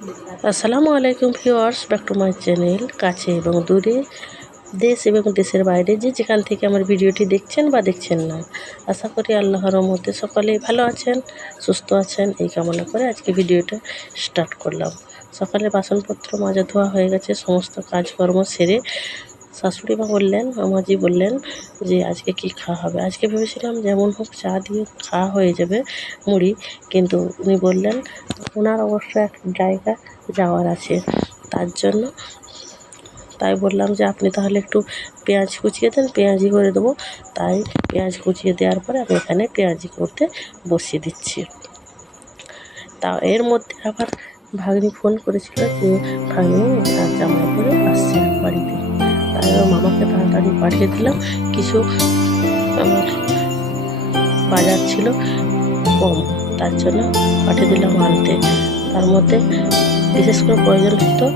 আসসালামু আলাইকুম viewers, back to my channel. কাছে এবং দূরে, দেশ এবং দেশের বাইরে যে যেখান থেকে আমার ভিডিওটি দেখছেন বা দেখছেন না, আশা করি আল্লাহর রহমতে সকলেই ভালো আছেন, সুস্থ আছেন, এই কামনা করে আজকে ভিডিওটা স্টার্ট করলাম। সকালে বাসনপত্র মাজা ধোয়া হয়ে গেছে, সমস্ত কাজকর্ম সেরে শাশুড়ি মা বললেন, আমাজি বললেন যে আজকে কি খাওয়া হবে। আজকে ভেবেছিলাম যেমন হোক চা দিয়ে খাওয়া হয়ে যাবে মুড়ি, কিন্তু উনি বললেন ওনার অবশ্য এক জায়গা যাওয়ার আছে, তাই বললাম যে আপনি তাহলে একটু পেঁয়াজ কুচিয়ে দেন, পেঁয়াজি করে দেবো। তাই পেঁয়াজ কুচিয়ে দেওয়ার পরে আমি এখানে পেঁয়াজি করতে বসিয়ে দিচ্ছি। তা এর মধ্যে আবার ভাগ্নি ফোন করেছিল যে ভাগ্নি তার জামাই করে আসছে বাড়িতে। তাই ওর মামাকে তাড়াতাড়ি পাঠিয়ে দিলাম। কিছু আমার বাজার ছিল কম, তার জন্য পাঠিয়ে দিলাম আনতে। তার মধ্যে বিশেষ করে প্রয়োজন হতো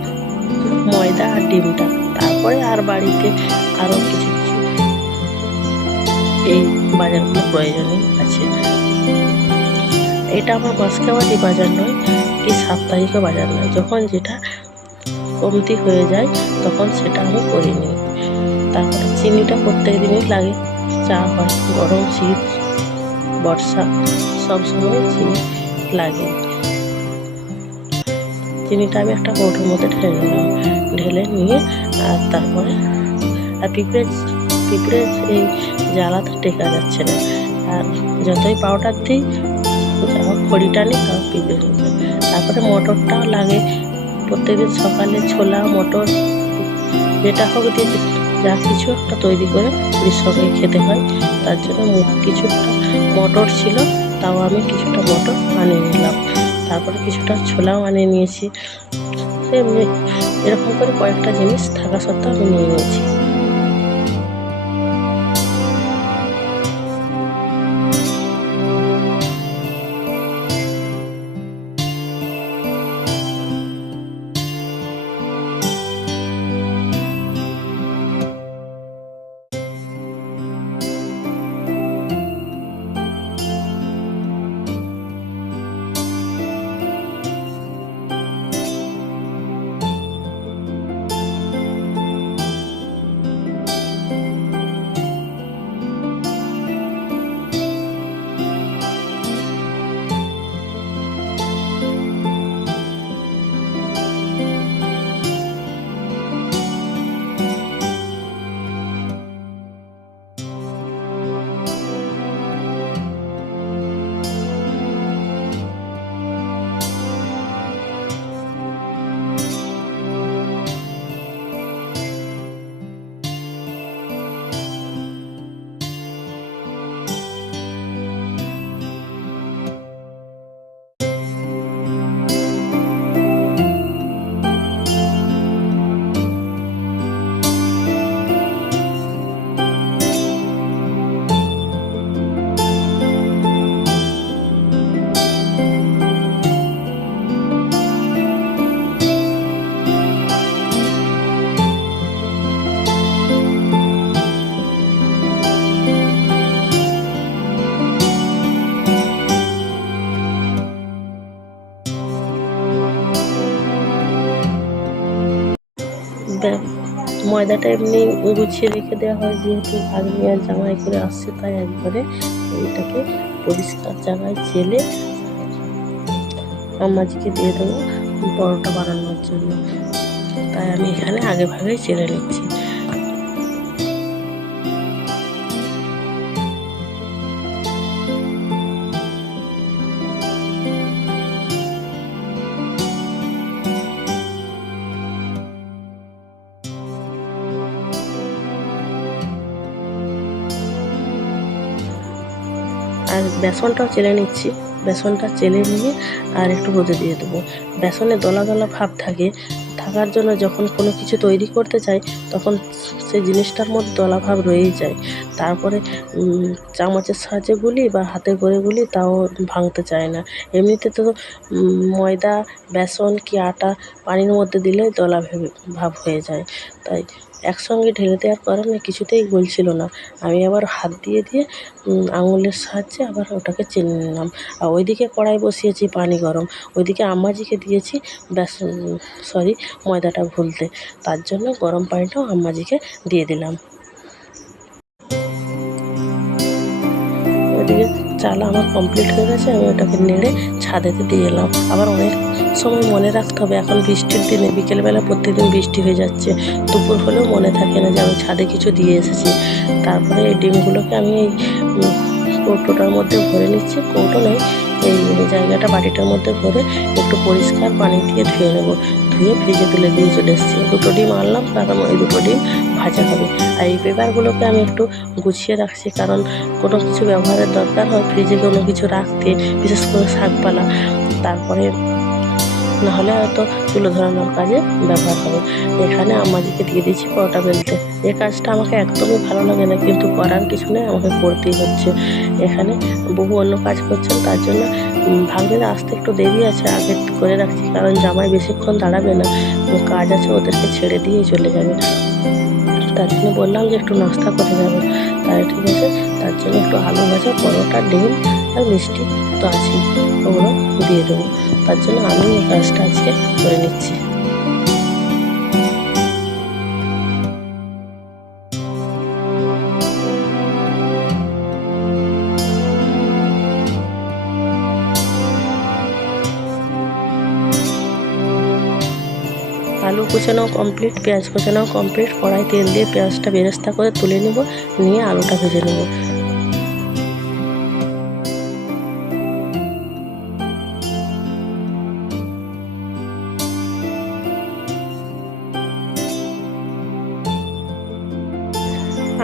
ময়দা আর ডিমটা। তারপরে আর বাড়িতে আরও কিছু কিছু এই বাজারগুলো প্রয়োজনীয় আছে। এটা আমার মাসকাবারি বাজার নয়, কি সাপ্তাহিক বাজার নয়, যখন যেটা কমতি হয়ে যায় তখন সেটা আমি করে নিই। তারপরে চিনিটা প্রত্যেক দিনই লাগে, চা হয়, গরম শীত বর্ষা সবসময় চিনি লাগে। চিনিটা আমি একটা কৌটোর মধ্যে ঢেলে নিলাম, ঢেলে নিয়ে আর তারপরে আর পিঁপড়ে এই জ্বালাতে টেকা যাচ্ছে না, আর যতই পাউডার দিই খড়িটা নিই তাও পিঁপড়ে নিয়ে। তারপরে মটরটাও লাগে, প্রত্যেকদিন সকালে ছোলা মটর যেটা হোক দিয়ে যা কিছু একটা তৈরি করে পুরীর সঙ্গে খেতে হয়। তার জন্য কিছুটা মটর ছিল, তাও আমি কিছুটা মটর আনিয়ে নিলাম। তারপরে কিছুটা ছোলাও আনিয়ে নিয়েছি। এমনি এরকম করে কয়েকটা জিনিস থাকা সত্ত্বেও আমি নিয়ে নিয়েছি। ময়দাটা এমনি গুছিয়ে রেখে দেওয়া হয়, যেহেতু ভাগ্নি আর জামাই করে আসছে, তাই একবারে এটাকে পরিষ্কার জায়গায় চেলে আম্মাজিকে দিয়ে দেবো পরোটা বানানোর জন্য। তাই আমি এখানে আগে ভাগেই চেলে নিচ্ছি। আর বেসনটাও চেলে নিচ্ছি। বেসনটা চেলে নিয়ে আর একটু রোদে দিয়ে দেবো। বেসনে দলা দলা ভাব থাকার জন্য যখন কোনো কিছু তৈরি করতে চাই তখন সেই জিনিসটার মধ্যে দলা ভাব রয়েই যায়। তারপরে চামচের সাহায্যে গুলি বা হাতে করে গুলি, তাও ভাঙতে চায় না। এমনিতে তো ময়দা বেসন কি আটা পানির মধ্যে দিলে দলা ভাব হয়ে যায়। তাই একসঙ্গে ঢেলে দেওয়ার কারণে কিছুতেই গলছিল না। আমি আবার হাত দিয়ে আঙুলের সাহায্যে আবার ওটাকে চেলে নিলাম। আর ওইদিকে কড়াই বসিয়েছি পানি গরম, ওইদিকে আম্মাজিকে দিয়েছি ময়দাটা ঘুলতে, তার জন্য গরম পানিটাও আম্মাজিকে দিয়ে দিলাম। ওইদিকে চাল আমার কমপ্লিট হয়ে গেছে, আমি ওটাকে নেড়ে ছাদেতে দিয়ে এলাম। আবার অনেক সময় মনে রাখতে হবে, এখন বৃষ্টির দিনে বিকেলবেলা প্রত্যেকদিন বৃষ্টি হয়ে যাচ্ছে, দুপুর হলেও মনে থাকে না যে আমি ছাদে কিছু দিয়ে এসেছি। তারপরে এই ডিমগুলোকে আমি এই কৌটোটার মধ্যে ভরে নিচ্ছি, কৌটো নয় এই জায়গাটা বাটিটার মধ্যে ভরে একটু পরিষ্কার পানি দিয়ে ধুয়ে নেব। ধুয়ে ফ্রিজে তুলে দিয়ে চলে এসেছি। 2টো ডিম আনলাম, কারণ ওই 2টো ডিম ভাজা হবে। আর এই পেপারগুলোকে আমি একটু গুছিয়ে রাখছি, কারণ কোনো কিছু ব্যবহারের দরকার হয় ফ্রিজে কোনো কিছু রাখতে, বিশেষ করে শাকপালা, তারপরে নাহলে হয়তো তুলে ধরানোর কাজে ব্যবহার হবে। এখানে আম্মাজিকে দিয়ে দিচ্ছি পরোটা বেলতে। এই কাজটা আমাকে একদমই ভালো লাগে না, কিন্তু করার কিছু নেই, আমাকে করতেই হচ্ছে। এখানে বহু অন্য কাজ করছেন, তার জন্য ভাগ্নের আসতে একটু দেরি আছে, আগে করে রাখছি, কারণ জামাই বেশিক্ষণ দাঁড়াবে না, কাজ আছে, ওদেরকে ছেড়ে দিয়েই চলে যাবে। তার জন্য বললাম যে একটু নাস্তা করে যাবে, তাই ঠিক আছে। তার জন্য একটু আলু ভাজা, পরোটা, ডিম আর মিষ্টি তো আছেই, ওগুলো দিয়ে দেবো। তার জন্য আমি এই কাজটা আজকে করে নিচ্ছি। আলু কুচানোও কমপ্লিট, পেঁয়াজ কুচানোও কমপ্লিট। কড়াই তেল দিয়ে পেঁয়াজটা বেরেস্তা করে তুলে নেব, নিয়ে আলুটা ভেজে নেব।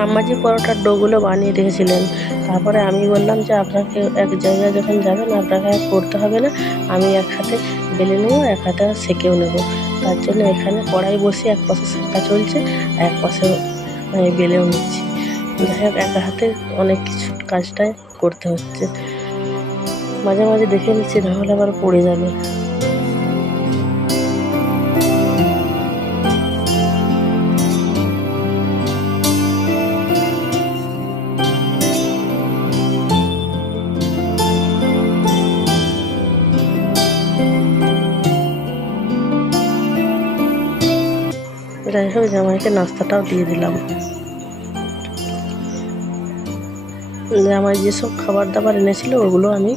আম্মাজি পরোটার ডোগুলো বানিয়ে রেখেছিলেন। তারপরে আমি বললাম যে আপনাকে এক জায়গায় যখন যাবেন আপনাকে আর করতে হবে না, আমি এক হাতে বেলে নেবো, এক হাতে সেঁকেও নেব। তার জন্য এখানে কড়াই বসিয়ে এক পাশে সেঁকা চলছে, আর এক পাশে বেলেও নিচ্ছি। যাই হোক, একা হাতে অনেক কিছু কাজটাই করতে হচ্ছে। মাঝে মাঝে দেখে নিচ্ছি, নাহলে আবার পড়ে যাবে। যাই হোক, জামাইকে নাস্তাটাও দিয়ে দিলাম। জামাই যেসব খাবার দাবার এনেছিল ওগুলো আমি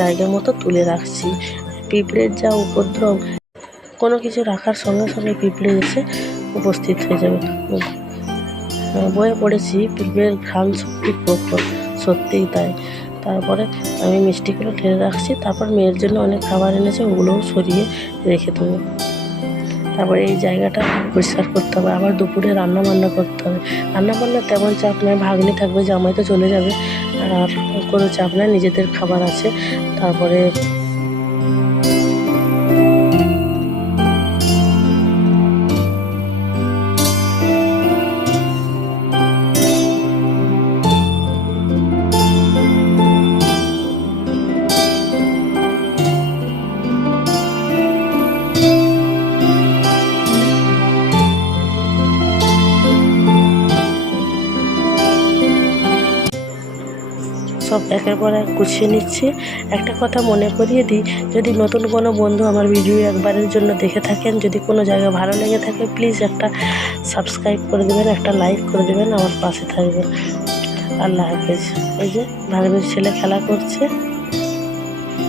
জায়গা মতো তুলে রাখছি। পিঁপড়ের যা উপদ্রব, কোনো কিছু রাখার সঙ্গে সঙ্গে পিঁপড়ে এসে উপস্থিত হয়ে যাবে। বয়ে পড়েছি পিঁপড়ের ঘ্রাণ শক্তি প্রখর, সত্যিই তাই। তারপরে আমি মিষ্টিগুলো ঢেলে রাখছি, তারপর মেয়ের জন্য অনেক খাবার এনেছে, ওগুলোও সরিয়ে রেখে দেবো। তারপরে এই জায়গাটা পরিষ্কার করতে হবে, আবার দুপুরে রান্না বান্না করতে হবে। রান্না বান্নার তেমন চাপ নেই, ভাগ্নি থাকবে, জামাই তো চলে যাবে, আর কোনো চাপ নেই, নিজেদের খাবার আছে। তারপরে সব একের পর এক গুছিয়ে নিচ্ছি। একটা কথা মনে করিয়ে দিই, যদি নতুন কোনো বন্ধু আমার ভিডিও একবারের জন্য দেখে থাকেন, যদি কোনো জায়গা ভালো লেগে থাকে, প্লিজ একটা সাবস্ক্রাইব করে দেবেন, একটা লাইক করে দেবেন, আমার পাশে থাকবেন। আল্লাহ হাফেজ। এই যে ভাগ্নের ছেলে খেলা করছে।